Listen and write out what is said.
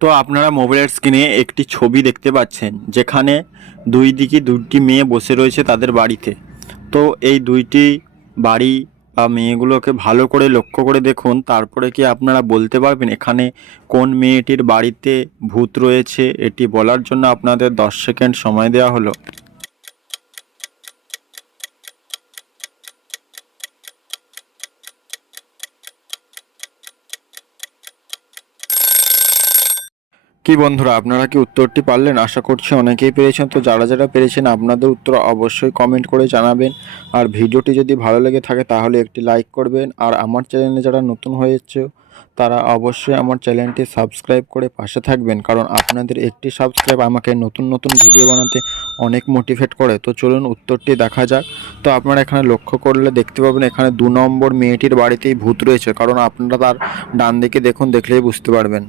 তো আপনারা মোবাইলের স্ক্রিনে একটি ছবি দেখতে পাচ্ছেন, যেখানে দুই দিকে দুটি মেয়ে বসে রয়েছে তাদের বাড়িতে। তো এই দুইটি বাড়ি বা মেয়েগুলোকে ভালো করে লক্ষ্য করে দেখুন, তারপরে কি আপনারা বলতে পারবেন এখানে কোন মেয়েটির বাড়িতে ভূত রয়েছে। এটি বলার জন্য আপনাদের 10 সেকেন্ড সময় দেওয়া হলো। কি বন্ধুরা, আপনারা কি উত্তরটি পারলেন? আশা করছি অনেকেই পেরেছেন। তো যারা যারা পেরেছেন আপনাদের উত্তর অবশ্যই কমেন্ট করে জানাবেন। আর ভিডিওটি যদি ভালো লেগে থাকে তাহলে একটি লাইক করবেন। আর আমার চ্যানেলে যারা নতুন হয়েছে তারা অবশ্যই আমার চ্যানেলটি সাবস্ক্রাইব করে পাশে থাকবেন, কারণ আপনাদের একটি সাবস্ক্রাইব আমাকে নতুন নতুন ভিডিও বানাতে অনেক মোটিভেট করে। তো চলুন উত্তরটি দেখা যাক। তো আপনারা এখানে লক্ষ্য করলে দেখতে পাবেন এখানে 2 নম্বর মেয়েটির বাড়িতেই ভূত রয়েছে, কারণ আপনারা তার ডান দিকে দেখুন, দেখলেই বুঝতে পারবেন।